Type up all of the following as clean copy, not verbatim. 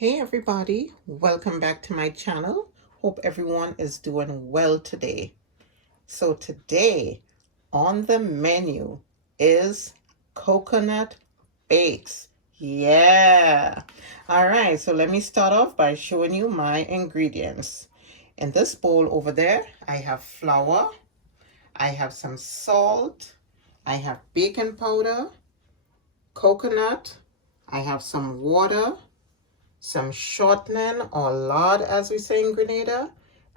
Hey everybody, welcome back to my channel. Hope everyone is doing well today. So today on the menu is coconut bakes. Yeah. All right, so let me start off by showing you my ingredients. In this bowl over there, I have flour, I have some salt, I have baking powder, coconut, I have some water, some shortening or lard as we say in Grenada,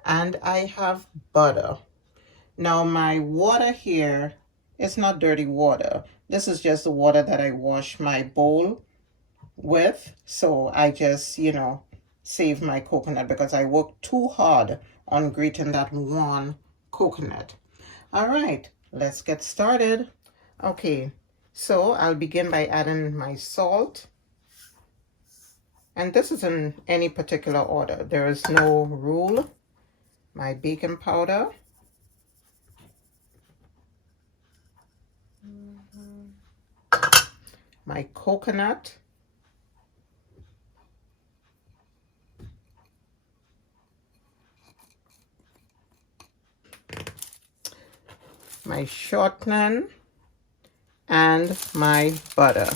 and I have butter. Now my water here is not dirty water. This is just the water that I wash my bowl with. So I just, save my coconut because I worked too hard on grating that one coconut. All right, let's get started. Okay, so I'll begin by adding my salt. And this is in any particular order. There is no rule. My baking powder. My coconut. My shortening. And my butter.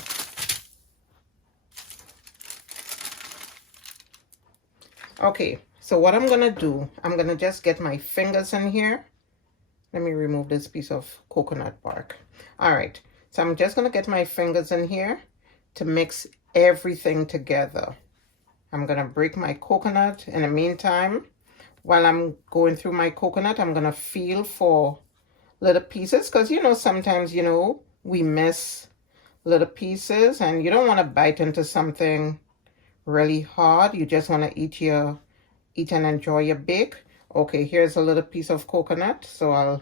Okay, so what I'm gonna do, I'm gonna just get my fingers in here. Let me remove this piece of coconut bark. All right, so I'm just gonna get my fingers in here to mix everything together. I'm gonna break my coconut. In the meantime, while I'm going through my coconut, I'm gonna feel for little pieces because sometimes we miss little pieces and you don't want to bite into something really hard. You just want to eat and enjoy your bake. Okay, here's a little piece of coconut, so I'll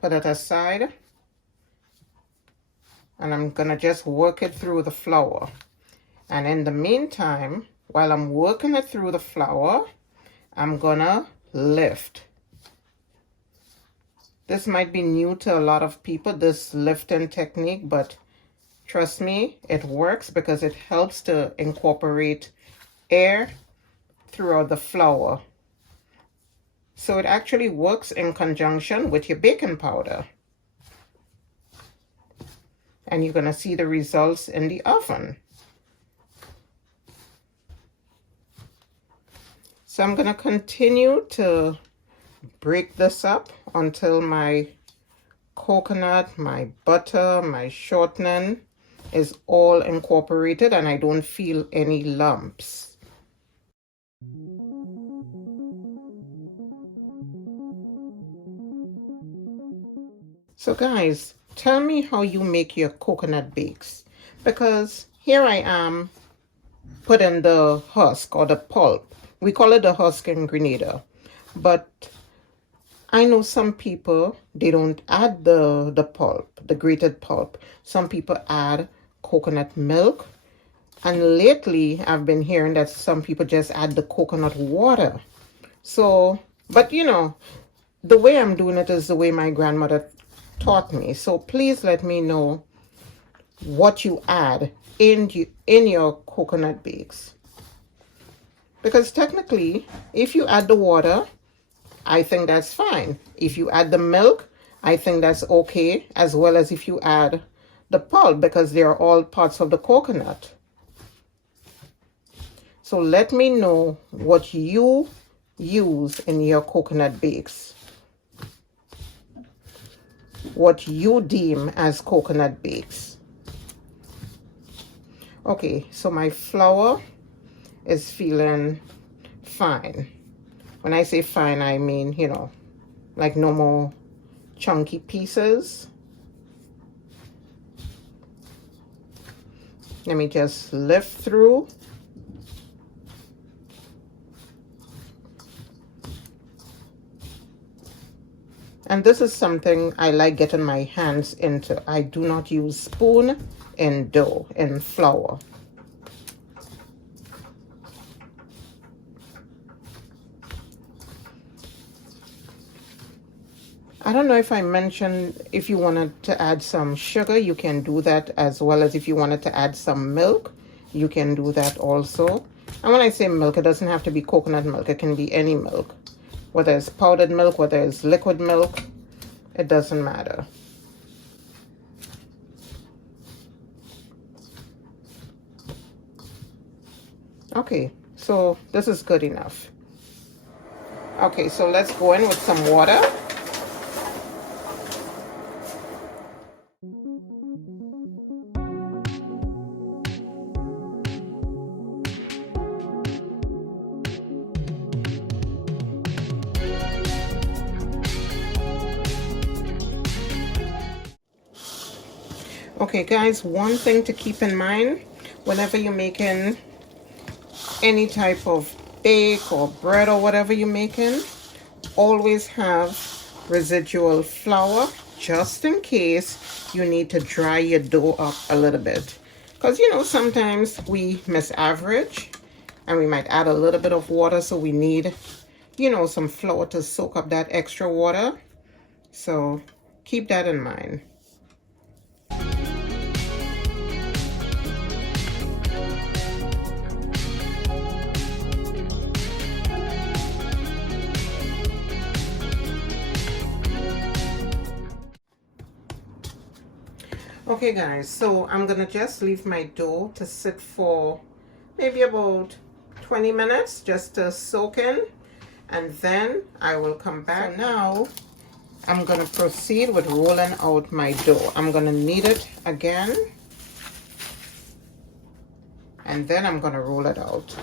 put it aside. And I'm gonna just work it through the flour. And in the meantime, while I'm working it through the flour, I'm gonna lift. This might be new to a lot of people, this lifting technique, but trust me, it works because it helps to incorporate air throughout the flour. So it actually works in conjunction with your baking powder. And you're going to see the results in the oven. So I'm going to continue to break this up until my coconut, my butter, my shortening is all incorporated and I don't feel any lumps. So guys, tell me how you make your coconut bakes, because here I am putting the husk or the pulp. We call it the husk in Grenada, but I know some people, they don't add the pulp, the grated pulp. Some people add coconut milk, and lately I've been hearing that some people just add the coconut water. So, but the way I'm doing it is the way my grandmother taught me. So please let me know what you add in your coconut bakes, because technically if you add the water, I think that's fine. If you add the milk, I think that's okay, as well as if you add the pulp, because they are all parts of the coconut. So let me know what you use in your coconut bakes, what you deem as coconut bakes. Okay, so my flour is feeling fine. When I say fine, I mean, like no more chunky pieces. Let me just lift through. And this is something I like getting my hands into. I do not use spoon in dough, in flour. I don't know if I mentioned, if you wanted to add some sugar, you can do that, as well as if you wanted to add some milk, you can do that also. And when I say milk, it doesn't have to be coconut milk. It can be any milk. Whether it's powdered milk, whether it's liquid milk, it doesn't matter. Okay, so this is good enough. Okay, so let's go in with some water. Okay guys, one thing to keep in mind whenever you're making any type of bake or bread or whatever you're making, always have residual flour just in case you need to dry your dough up a little bit. Because you know, sometimes we misaverage and we might add a little bit of water, so we need, you know, some flour to soak up that extra water. So keep that in mind. Okay guys, so I'm gonna just leave my dough to sit for maybe about 20 minutes just to soak in, and then I will come back. So now I'm gonna proceed with rolling out my dough. I'm gonna knead it again, and then I'm gonna roll it out.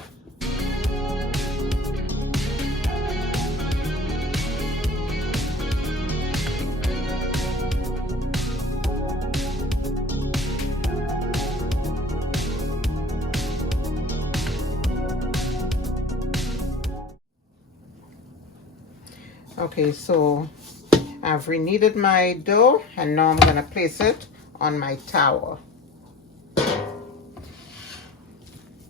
Okay, so I've rekneaded my dough, and now I'm gonna place it on my tower.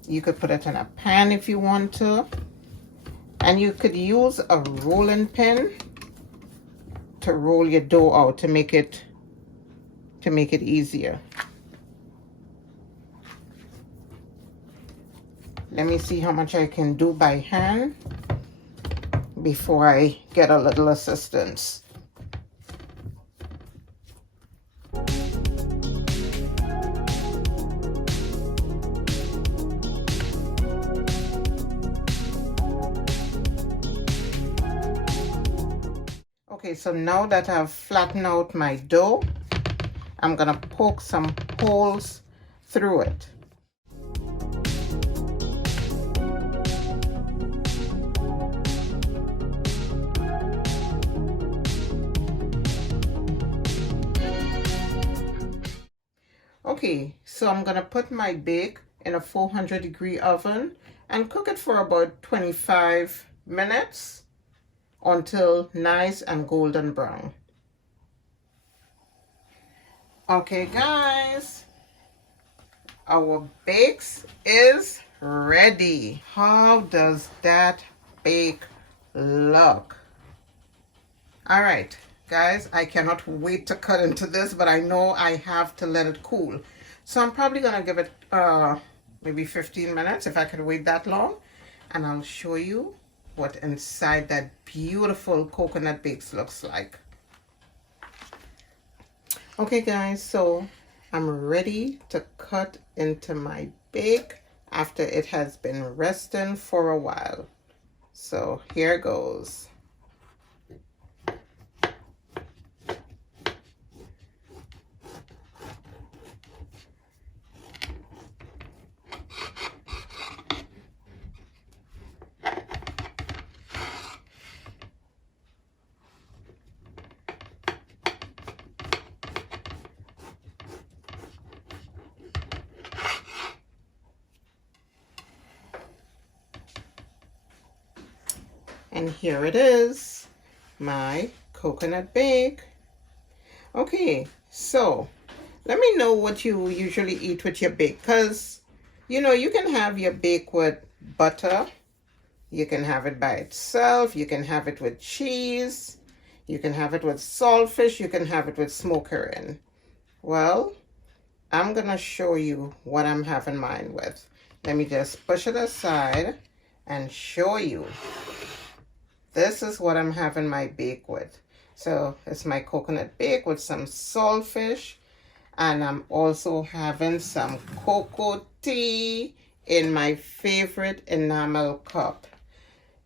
You could put it in a pan if you want to, and you could use a rolling pin to roll your dough out to make it easier. Let me see how much I can do by hand before I get a little assistance. Okay, so now that I've flattened out my dough, I'm gonna poke some holes through it. Okay, so I'm gonna put my bake in a 400-degree oven and cook it for about 25 minutes until nice and golden brown. Okay guys, our bakes is ready. How does that bake look? All right guys, I cannot wait to cut into this, but I know I have to let it cool. So I'm probably gonna give it maybe 15 minutes if I could wait that long, and I'll show you what inside that beautiful coconut bakes looks like. Okay guys, so I'm ready to cut into my bake after it has been resting for a while. So here goes. And here it is, my coconut bake. Okay, so let me know what you usually eat with your bake, because you know, you can have your bake with butter, you can have it by itself, you can have it with cheese, you can have it with saltfish, you can have it with smoker in. Well, I'm gonna show you what I'm having mine with. Let me just push it aside and show you. This is what I'm having my bake with. So it's my coconut bake with some saltfish, and I'm also having some cocoa tea in my favorite enamel cup.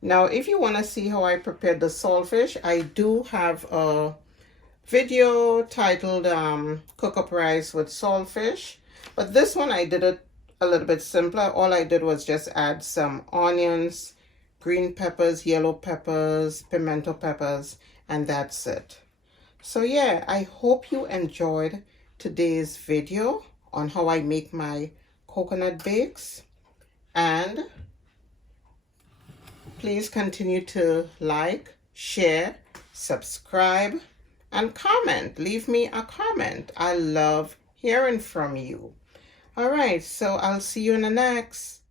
Now, if you want to see how I prepared the saltfish, I do have a video titled Cook Up Rice with Saltfish. But this one I did it a little bit simpler. All I did was just add some onions, green peppers, yellow peppers, pimento peppers, and that's it. So yeah, I hope you enjoyed today's video on how I make my coconut bakes. And please continue to like, share, subscribe, and comment. Leave me a comment. I love hearing from you. All right, so I'll see you in the next.